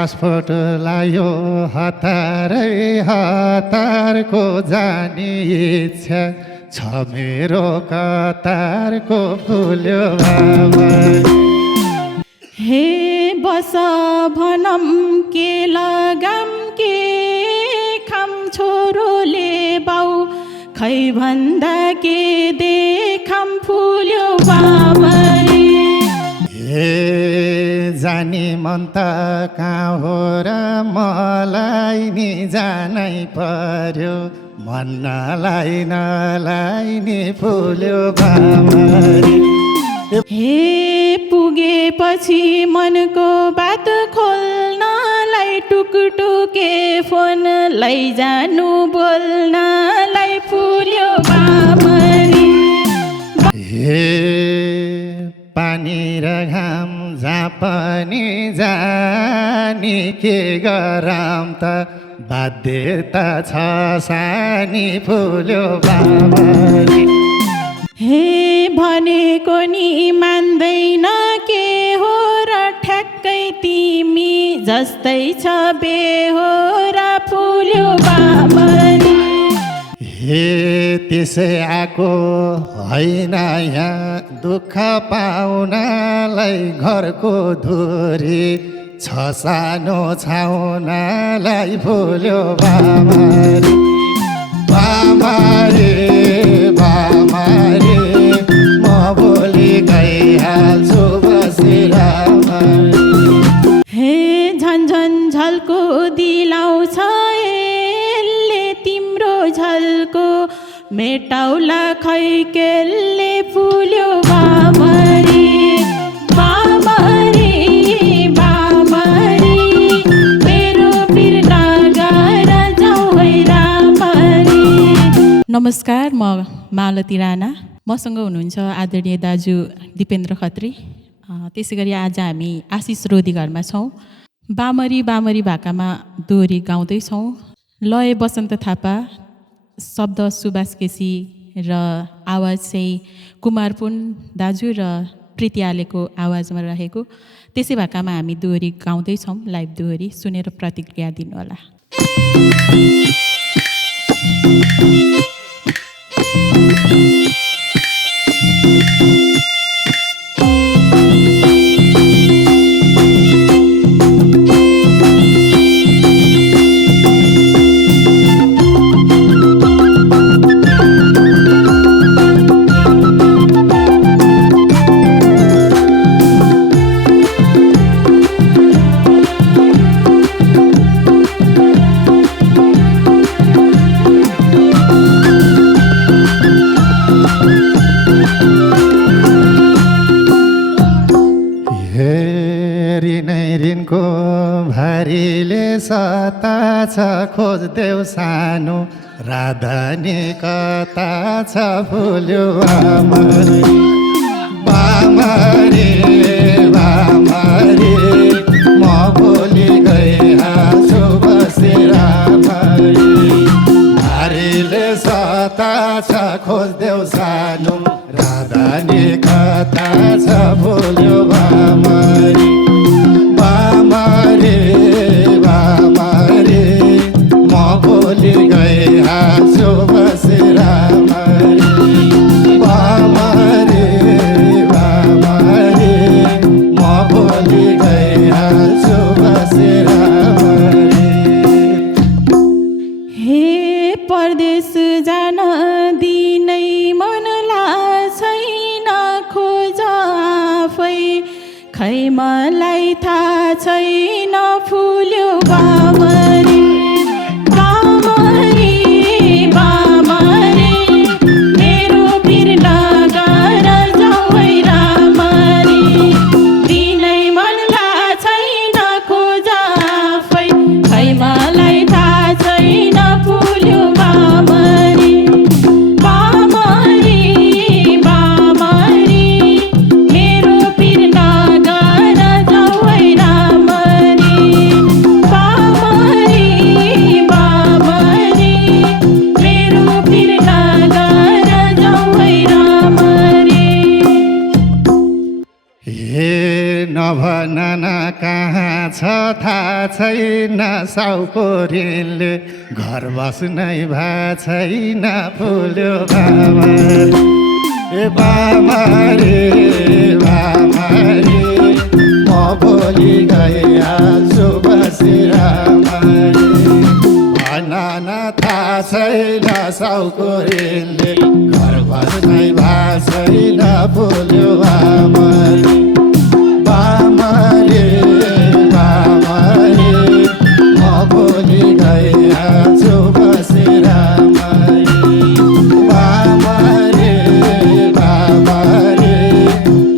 Passport लायो हतारै हतारको जाने इच्छा छ मेरो कतारको फुल्यो भावरी। हे बस भनम के लगाम के खाम छोरोले बाउ खै भन्दा के देखाम फुल्यो बाबरी। हे जाने मन त कहाँ हो र मलाई नि जानै पर्यो मन नलाई नि फुल्यो भावरी। हे पुगेपछि मनको बात खोल्नलाई टुकटुके फोन लैजानु बोल्नलाई फुल्यो बाबरी। हे पानी र घाम जहाँ पनि जानी के गरम त बाध्यता छ सानी फुल्यो बाबरी। हे भनेको नि मान्दैन के हो र ठ्याक्कै तिमी जस्तै छ बेहोरा फुल्यो बाबरी। हे त्यसै आएको होइन यहाँ दुःख पाउनलाई घरको धुरी छ सानो छाउनलाई फुल्यो बाबरी। बाबरी बाबरी म भोलि गइहाल्छु बसिरामरी। हे झन्झन झल्को दिलाउँछ यसले तिम्रो झल्को मेटाउला खै केले फुल्यो बाबरी। बाबरी बाबरी मेरो पिर नगर जाऊ है रामरी। नमस्कार, म मालती राणा। मसँग हुनुहुन्छ आदरणीय दाजु दिपेन्द्र खत्री। त्यसै गरी आज हामी आशिष रोधी घरमा छौँ। बामरी बामरी भाकामा दोहोरी गाउँदैछौँ। लय बसन्त थापा, शब्द सुभाष केसी र आवाज चाहिँ कुमार पुन दाजु र प्रीति आलेको आवाजमा रहेको त्यसै भाकामा हामी दोहोरी गाउँदैछौँ। लाइभ दोहोरी सुनेर प्रतिक्रिया दिनुहोला। सता छ खोज्देऊ सानो राधनी कता छ फुल्यो बामरी। बामरी बामरी म भोलि गइहाल्छु बसिरामरी। भारीले सता छ खोज्देऊ सानो राधनी कता छ फुल्यो बामरी। बामरी बामरी म भोलि गइहाल्छु बसिरामरी। बामरी बामरी म भोलि गइहाल्छु बसिरामरी। हे परदेश जान दिनै मन छैन खोज आफै खै मलाई थाहा छैन फुल्यो बामरी। बामरी बामरी मेरो पिर नगर जाऊ है रामरी। दिनै मनलाई छैन खोज आफै खै मलाई थाहा छैन फुल्यो बामरी। बामरी बामरी मेरो पिर नगर जाऊ है रामरी। बामरी नभनन कहाँ छ थाहा छैन साउको ऋणले घर बस्नै भा छैन फुल्यो बामरी ए बामरी बामरी म भोलि गइहाल्छु बसेर मरी भनन थाहा छैन साउको ऋणले घर बस्नै भा छैन फुल्यो बामरी बामरी बामरी म भोलि गइहाल्छु बसेर मरी बामरी बामरी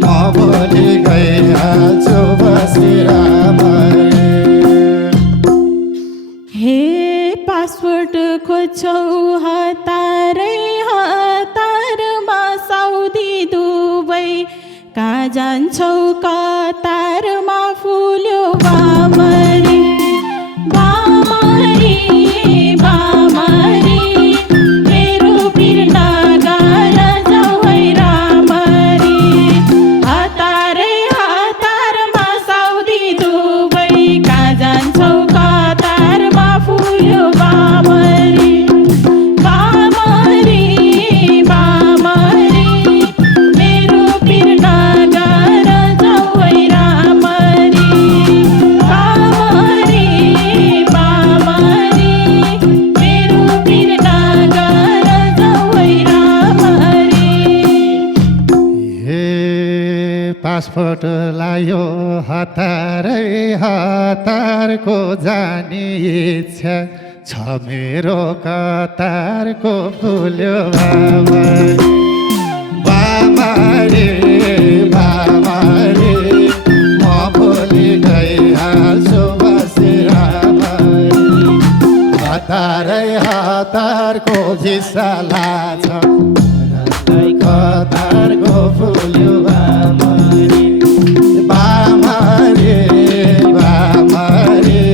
म भोलि गइहाल्छु बसेर मरी हे पासपोर्ट खोज्छौ हतारै हतारमा साउदी दुबई कहाँ जान्छौ कतारमा फुल्यो बामरी बामरी बामरी मेरो पिर नगार जाऊ है रामरी हतारै हतारमा साउदी दुबई कहाँ जान्छौ कतारमा फुल्यो बामरी बामरी बामरी मेरो पिर नगार जाऊ है रामरी बामरी बामरी मेरो पिर नगार जाऊ है रामरी हे पासपोर्ट लायो हतारै हतारको जाने इच्छा छ मेरो कतारको फुल्यो बामरी बामरी बामरी म भोलि गइहाल्छु बसेर मरी हतारै हतारको झिसा लाछ कतारको फुल्यो बामरी बामरी बामरी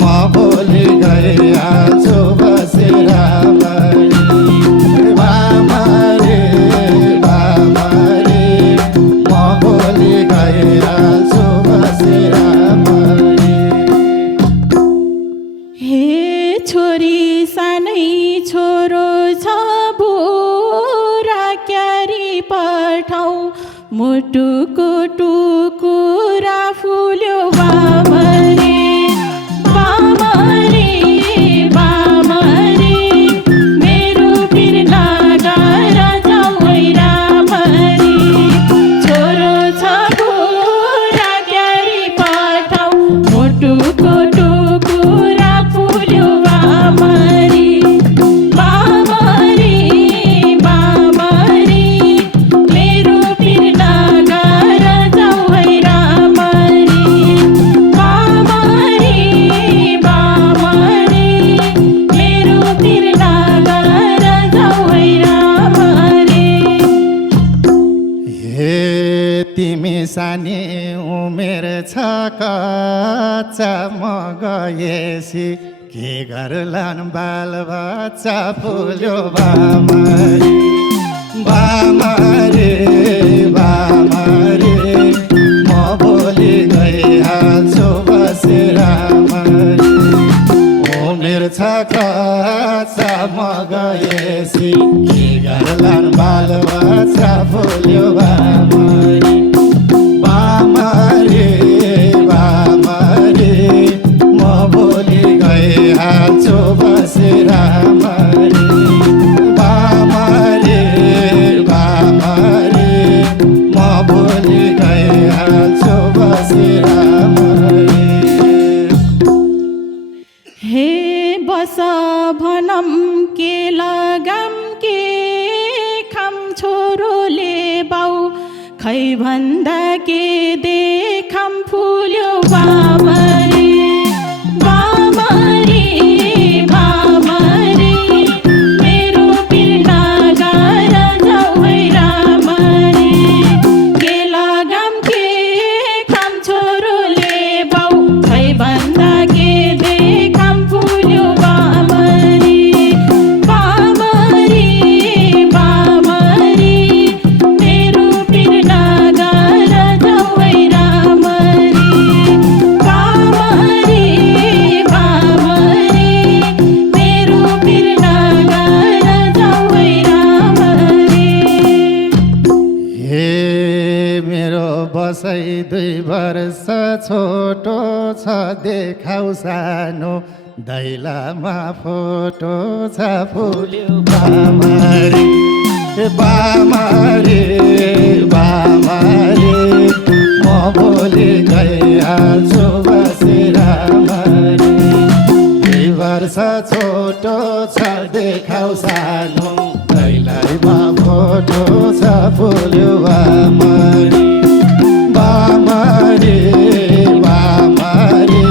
म भोलि गइहाल्छु बसेर मरी बामरी बामरी म भोलि गइहाल्छु बसेर मरी हे छोरी सानै छोरो छ बुरा क्यारी पठाऊ मुटुको टुकुरा फुल्यो बामरी बामरी बामरी मेरो पिर नगार जाऊ है रामरी छोरो छ बुरा क्यारी पठाऊ मुटुको टुकुरा फुल्यो बामरी बामरी बामरी मेरो पिर नगार जाऊ है रामरी बामरी बामरी मेरो पिर नगार जाऊ है रामरी हे तिमी सानी उमेर छ कच्चा म गएसी के गर्लान् बाल बच्चा फुल्यो बामरी बामरी बामरी म भोलि गइहाल्छु बसेर मरी उमेर छ कच्चा म गएसी के गर्लान् बाल बच्चा फुल्यो बामरी बामरी बामरी म भोलि गइहाल्छु बसेर मरी बामरी बामरी म भोलि गइहाल्छु बसेर मरी हे बस भनम के लगाम के खाम छोरोले बाउ खै भन्दा के देखाम फुल्यो बामरी बामरी बामरी मेरो पिर नगार जाऊ है रामरी के लगाम के खाम छोरोले बाउ खै भन्दा के देखाम फुल्यो बामरी बामरी बामरी मेरो पिर नगार जाऊ है रामरी हे मेरो बसाइ 2 वर्ष छोटो छ देखाउ सानो दैलामा फोटो छ फुल्यो बामारी बामारी बामारी म भोलि गइहाल्छु बसेर मरी 2 वर्ष छोटो छ देखाउ सानो दैलामा फोटो छ फुल्यो बामारी बामारी बामारी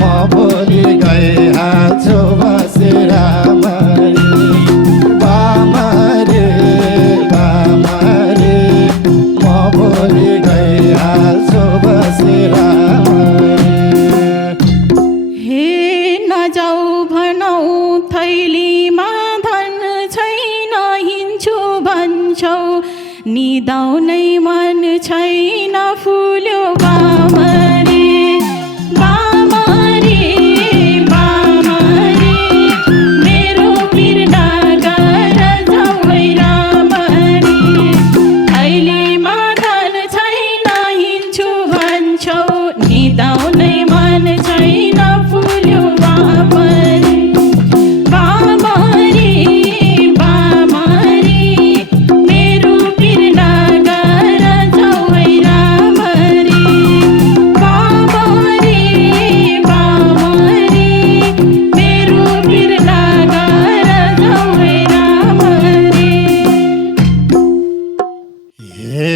म भोलि गइहाल्छु बसेर मरी बामारी बामारी म भोलि गइहाल्छु बसेर मरी हे नजाऊ भनौ थैलीमा धन छैन हिँड्छु भन्छौ निदाउनै मन छैन फुल्यो बामरी बामरी बामरी मेरो पिर्ना गर जाउै रामरी थैलीमा धन छैन हिँड्छु भन्छौ निदाउनै मन छैन फुल्यो बामरी बामरी बामरी मेरो पिर्ना गर जाउै रामरी बामरी बामरी मेरो पिर्ना गर जाउै रामरी हे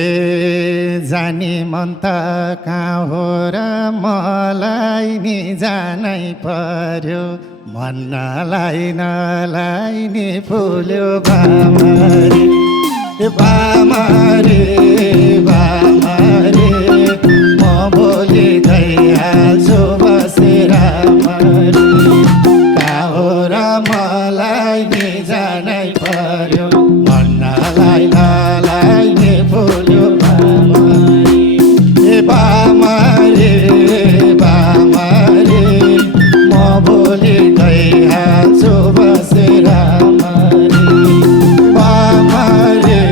जानी मन त कहाँ हो र मलाई नि जानै पर्यो मन नलाई नि फुल्यो बामरी बामरी बामरी म भोलि गइहाल्छु बसेर मरी कहाँ हो र मलाई नि जानै पर्यो मन नलाई नि फुल्यो बामरी बामरी बामरी म भोलि गइहाल्छु बसेर मरी बामरी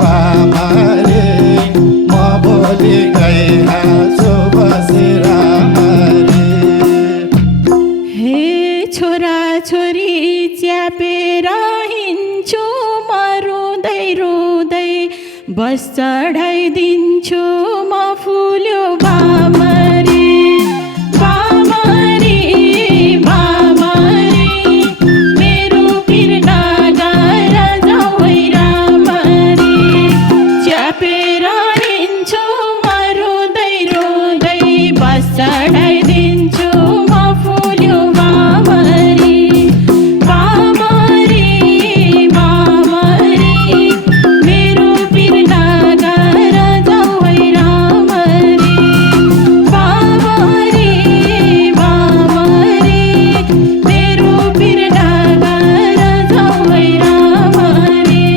बामरी म भोलि गइहाल्छु बसेर मरी हे छोरा छोरी च्यापेर हिँड्छु म रुँदै रुँदै बस चढाइदिन्छु म फुल्यो बामरी बामरी बामरी मेरो पिर्ना गर जाउै रामरी च्यापेर हिँड्छु म रुँदै रुँदै बस चढाइदिन्छु म फुल्यो बामरी बामरी बामरी मेरो पिर्ना गर जाउै रामरी बामरी बामरी मेरो पिर्ना गर जाउै रामरी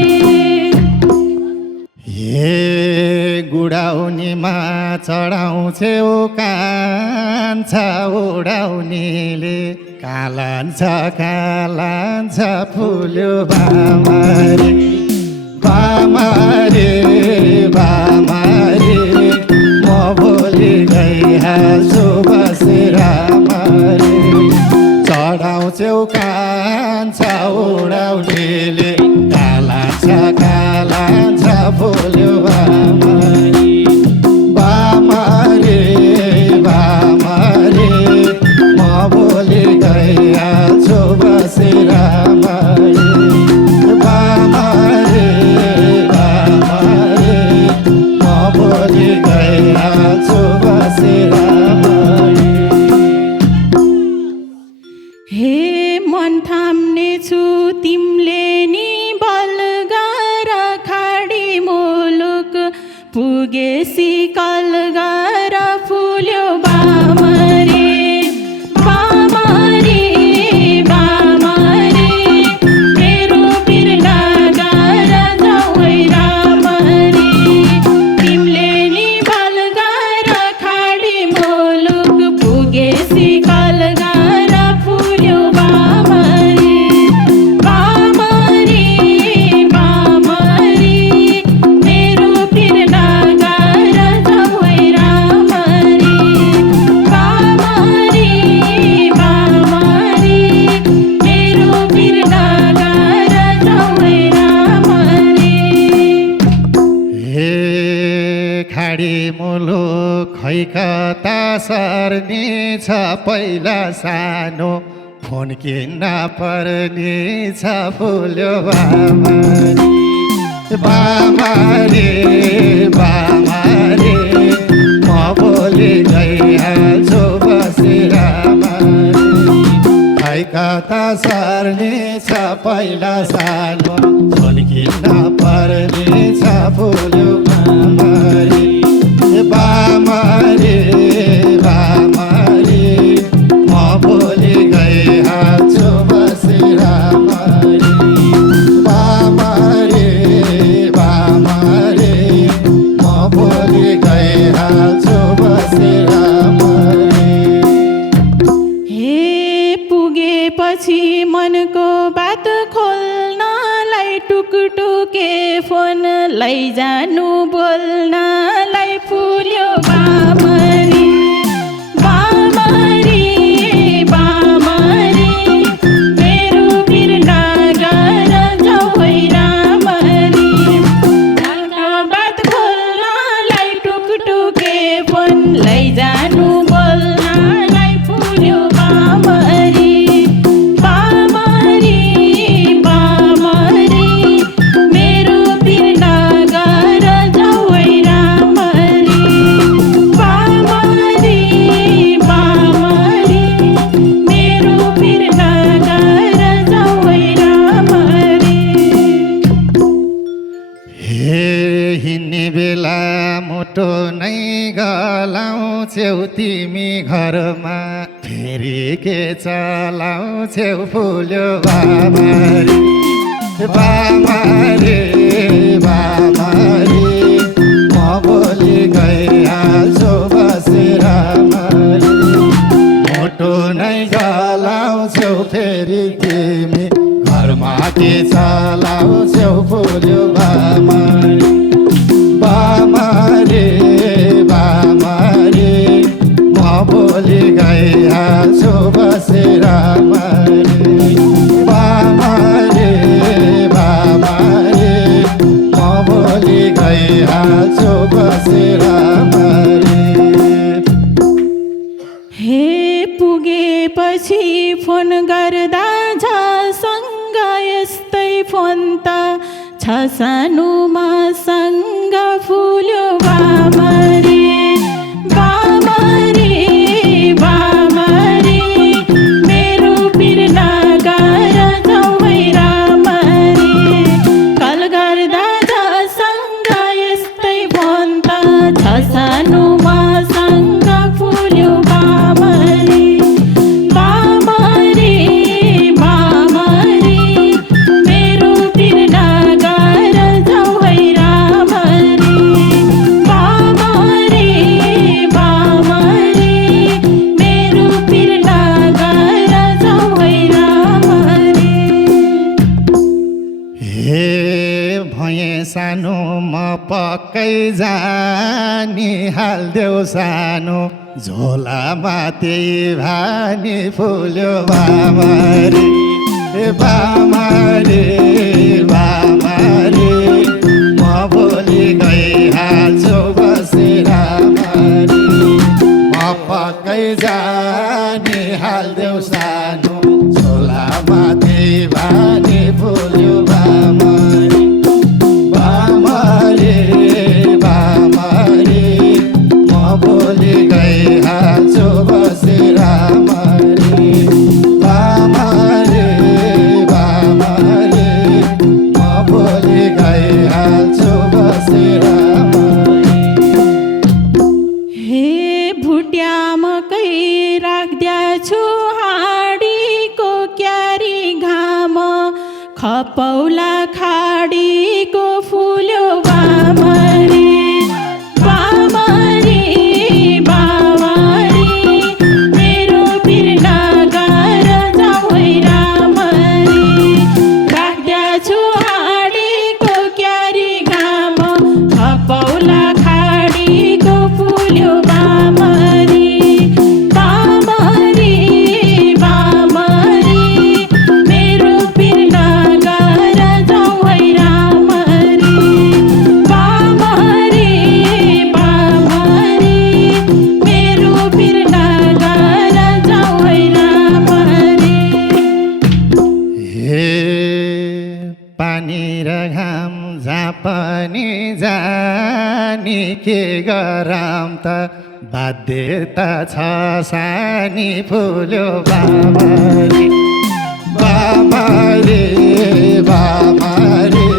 हे गुडाउनीमा चढाउँछौ कान्छ उडाउनीले कालान्छ फुल्यो बामरी बामरी बामरी म भोलि गइहाल्छु बसेर मरी चढाउँछौ कान्छ उडाउनीले कालान्छ फुल्यो बामरी बामरी बामरी म भोलि गइहाल्छु बसेर मरी बामरी बामरी म भोलि गइहाल्छु बसेर मरी हे मन थाम्ने छु तिमीले नि बल गर खाडी मुलुक पुगेसी कल गर फुल्यो बामरी बामरी बामरी मेरो पिर्ना गर जाउै रामरी तिमीले नि बल गर खाडी मुलुक पुगेसी कल गर फुल्यो बामरी बामरी बामरी मेरो टाढी मुलुक खै कता सर्ने छ पहिला सानो फोन किन्न पर्ने छ फुल्यो बामारी बामारी बामारी म भोलि गइहाल्छु बसेर खै कता सर्ने छ पहिला सानो फोन किन्न पर्ने छ फुल्यो बामारी बामारी बामारी म भोलि गइहाल्छु बसेर बामारी बामारी म भोलि गइहाल्छु बसेर हे पुगेपछि मनको बात खोल्नलाई टुकटुके फोन लैजानु बोल्नलाई फुल्यो बामारी बामारी बामारी मेरो पिर नगर जाऊ है रामरी बात खोल्नलाई टुकटुके फोन लैजानु बोल्नलाई फुल्यो बामारी बामारी बामारी मेरो पिर नगर जाऊ है रामरी बामारी बामारी मेरो पिर नगर जाऊ है रामरी हे हिँड्ने बेला मुटो नै गलाउँछौ तिमी घरमा फेरि के चलाउँछौ फुल्यो बामारी बामारी बामारी म भोलि गइहाल्छु बसेर मुटो नै गलाउँछौ फेरि तिमी घरमा के चलाउँछौ फुल्यो बामारी बामारी बामारी म भोलि गइहाल्छु बसेर बामारी बामारी म भोलि गइहाल्छु बसेर हे पुगेपछि फोन गर्दा झसँग यस्तै फोन त छ सानोमा सँग फुल्यो बामारी बामारी बामारी मेरो पिर नगर जाऊ है रामरी कल गर्दा झसँग यस्तै फोन त छ सानोमा सँग फुल्यो बामारी बामारी बामारी मेरो पिर नगर जाऊ है रामरी बामारी बामारी मेरो पिर नगर जाऊ है रामरी हे भए सानो म पक्कै जानी हाल्देऊ सानो झोलामा त्यही भानी फुल्यो बामारी बामारी बामारी म भोलि गइहाल्छु बसेर म पक्कै जानी हाल्देऊ सानो झोलामा त्यही भानी फुल्यो बामारी बामारी बामारी म भोलि गइहाल्छु बसेर बामारी बामारी म भोलि गइहाल्छु बसेर हे भुट्या मकै सानी के गरम त बाध्यता छ सानी फुल्यो बामरी बामरी बामरी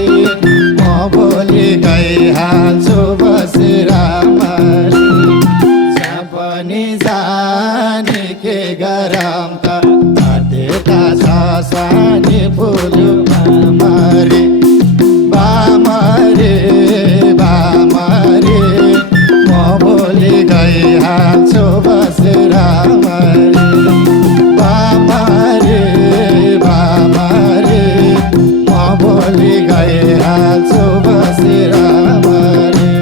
म भोलि गइहाल्छु बसेर मरी जहाँ पनि जाने के गरम त बाध्यता छ सानी फुल्यो बामरी बामरी बामरी म भोलि गइहाल्छु बसेर मरी बामरी बामरी म भोलि गइहाल्छु बसेर मरी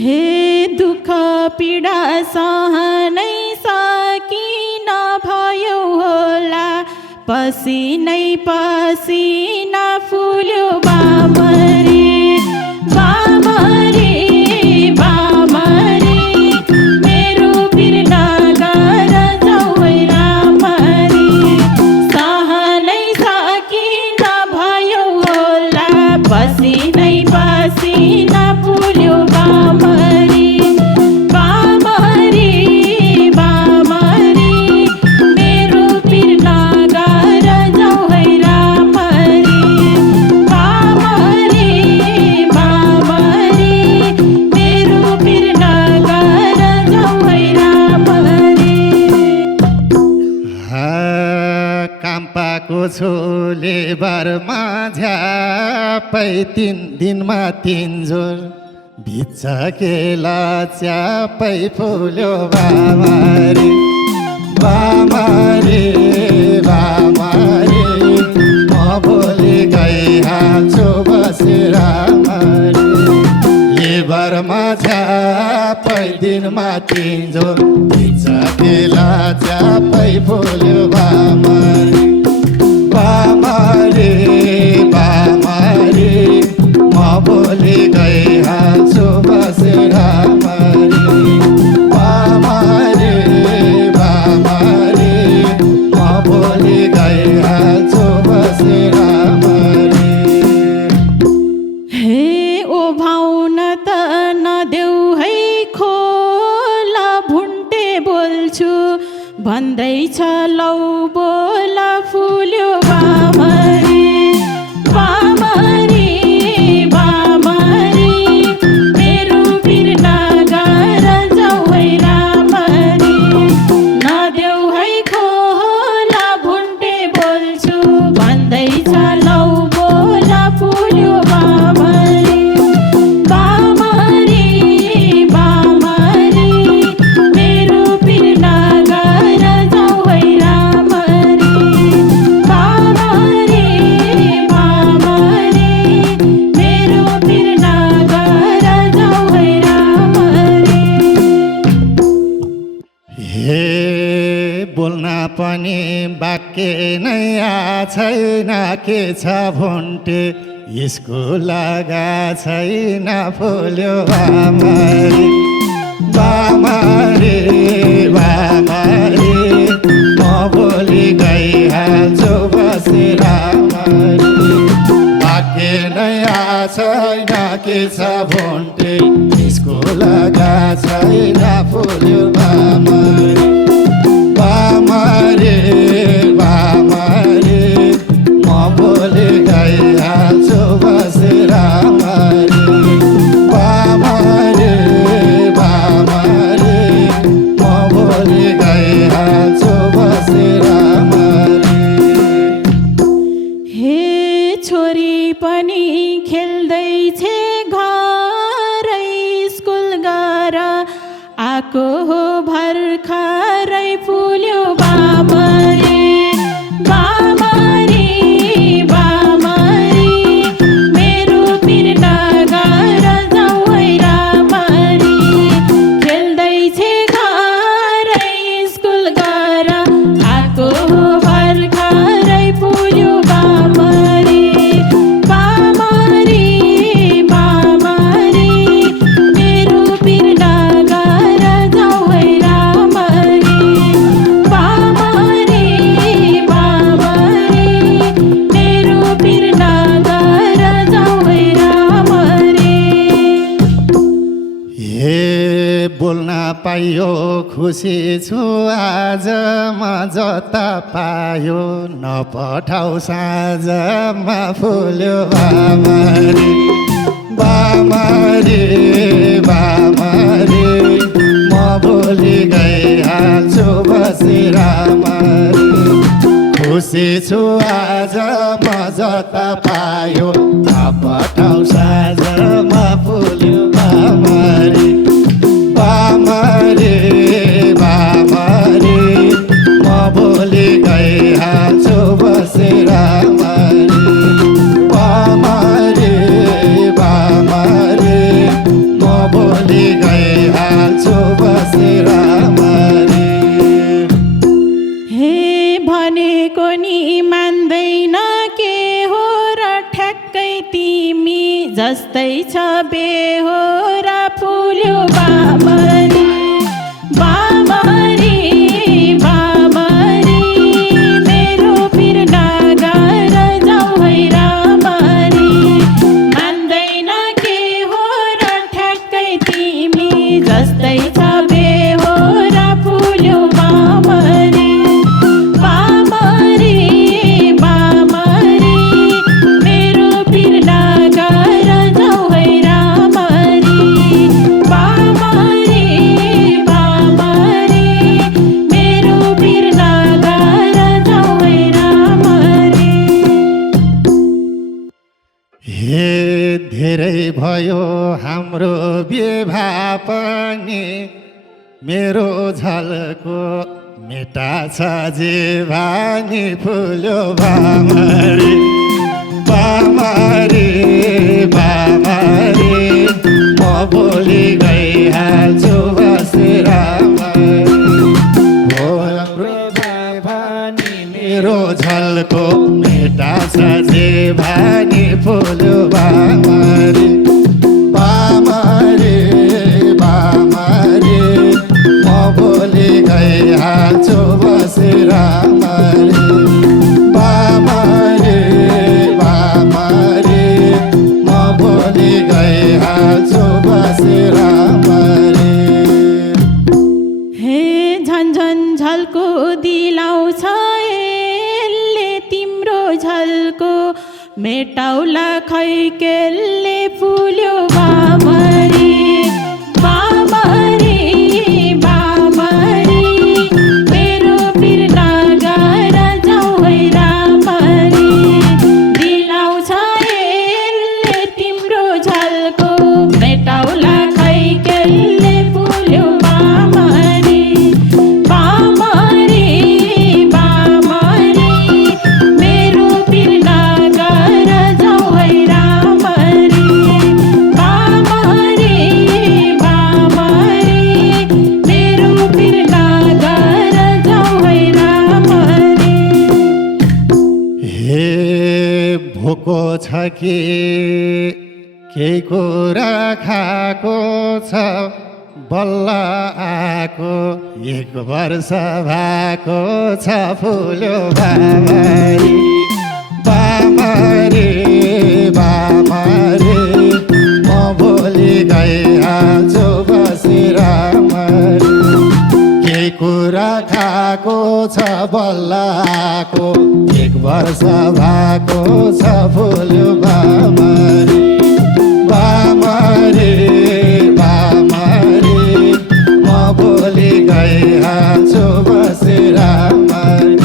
हे दुःख पीडा सहनै सकिन भयो होला पसिनै पसिना फुल्यो बामरी बामरी बामरी मेरो पिर नगर जाऊ है रामरी सहनै सकिन भयो होला पसिनै पसिना फुल्यो बामरी बामरी बामरी मेरो पिर नगर जाऊ है रामरी बामरी बामरी मेरो पिर नगर जाऊ है रामरी काम्पाको छोले बरमा झ्यापै 3 दिनमा 3 जोर भिच्चकेला च्यापै फुल्यो बामरी बामरी बामरी म भोलि गइहाल्छु बसेर मरी लेबरमा झ्यापै दिनमा 3 जोर भिच्चकेला च्यापै फुल्यो बामरी बामरी बामरी म भोलि गइहाल्छु बसेर मरी बामरी बामरी म भोलि गइहाल्छु बसेर मरी हे ओ भाउन त नदेऊ है खोला भुन्टे बोल्छु भन्दैछ लौ बोल फुल्यो बामरी बामरी बामरी मेरो पिर नगर जाऊ है रामरी नदेऊ है खोला भुन्टे बोल्छु भन्दैछ लौ बोल फुल्यो बामरी बामरी बामरी मेरो पिर नगर जाऊ है रामरी बामरी बामरी मेरो पिर नगर जाऊ है रामरी हे बोल्न पनि वाक्य नै छैन के छ भुन्टे स्कुल लगा छैन फुल्यो बामरी बामरी बामरी म भोलि गइहाल्छु बसेर मरी वाक्य नै छैन के छ भुन्टे स्कुल लगा छैन फुल्यो बामरी बामरी बामरी म भोलि गइहाल्छु बसेर मरी बामरी बामरी म भोलि गइहाल्छु बसेर मरी हे छोरी पनि खेल्दैछे घरै स्कुल गएर आको हो भर्खरै फुल्यो बामरी बामरी बामरी मेरो पिर नगर जाऊ है रामरी खेल्दैछे घरै स्कुल गएर आको हो भर्खरै फुल्यो बामरी बामरी बामरी मेरो पिर नगर जाऊ है बोल्न पाइयो खुसी छु आज म जता पायो नपठाउ साँझमा फुल्यो बामरी बामरी बामरी म भोलि गइहाल्छु बसी रामरी खुसी छु आज म जता पायो नपठाउ साँझमा फुल्यो बामरी बामरी बामरी म भोलि गइहाल्छु बसी रामरी बामरी बामरी म भोलि गइहाल्छु बसी रामरी हे भनेको नि मान्दैन के हो र ठ्याक्कै तिमी जस्तै छ बेहोरा फुल्यो बामरी बामरी बामरी मेरो पिर नगर जाऊ है रामरी मान्दैन के हो र ठ्याक्कै तिमी जस्तै छ बेहोरा फुल्यो बामरी बामरी बामरी मेरो पिर नगर जाऊ है रामरी बामरी बामरी मेरो पिर नगर जाऊ है रामरी हे धेरै भयो हाम्रो विवाह पनि मेरो झलको मेटा छ जीवानी फुल्यो बामरी बामरी बामरी म भोलि गइहाल्छु बसी रामरी हो हाम्रो बाबानी मेरो झलको मेटा छ जीवानी फुल्यो बामरी बामरी बामरी म भोलि गइहाल्छु बसी रामरी बामरी बामरी म भोलि गइहाल्छु बसी रामरी हे झन्झन झल्को दिलाउँछ यसले तिम्रो झल्को मेटाउला खै केले फुल्यो बामरी बामरी बामरी मेरो पिर नगर जाऊ है रामरी दिलाउँछ यसले तिम्रो झल्को मेटाउला खै केले फुल्यो बामरी बामरी बामरी मेरो पिर नगर जाऊ है रामरी बामरी बामरी मेरो पिर नगर जाऊ है रामरी हे भोको छ कि केही कुरा खाएको छ बल्ल आएको एक वर्ष भएको छ फुल्यो बामरी बामरी बामरी म भोलि गइहाल्छु बसी रामरी केही कुरा खाएको छ बल्ल आएको एक वर्ष भएको छ फुल्यो बामरी बामरी बामरी म भोलि गइहाल्छु बसी रामरी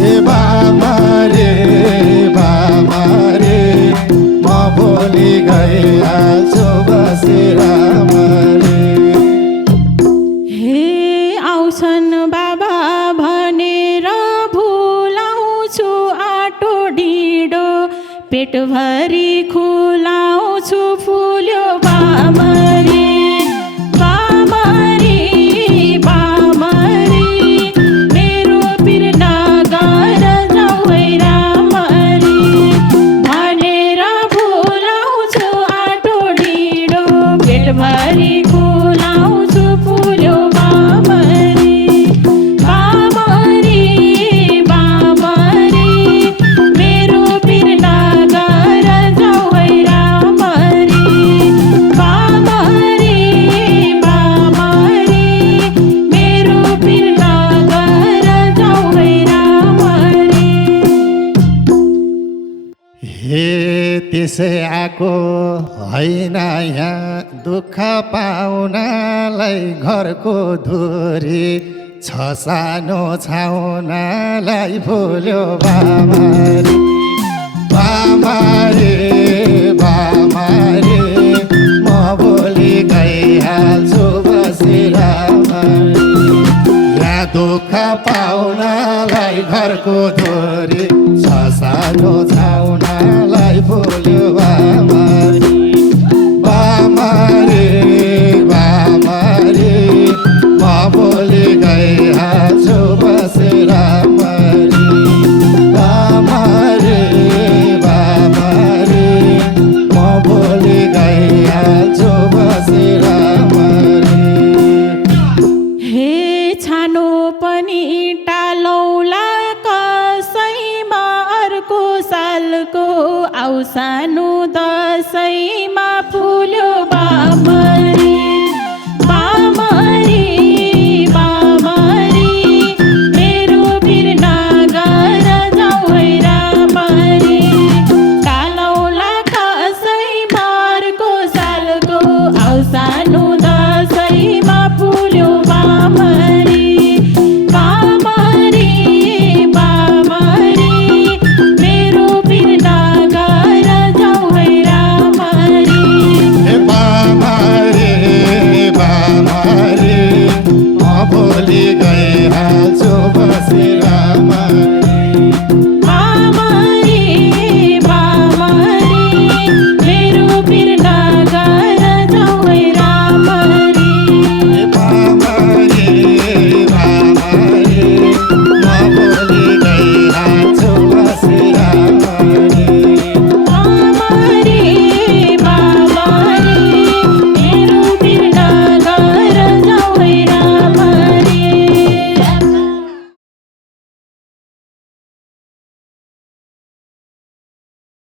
हे बामरी बामरी म भोलि गइहाल्छु बसी रामरी हे आउँछन् बाबा भनेर भुलाउँछु आटो ढिँडो पेटभरि खुलाउँछु फुल्यो बामरी बामरी बामरी मेरो पिर नगर जाऊ है रामरी भनेर भुलाउँछु आटो ढिँडो पेटभरि खुलाउँछु फुल्यो बामरी बामरी बामरी मेरो पिर नगर जाऊ है रामरी बामरी बामरी त्यसै आएको होइन यहाँ दुःख पाउनलाई घरको धुरी छ सानो छाउनालाई फुल्यो बामारी बामारी बामारी म भोलि गइहाल्छु बसेर यहाँ दुःख पाउनलाई घरको धुरी छ सानो छाउ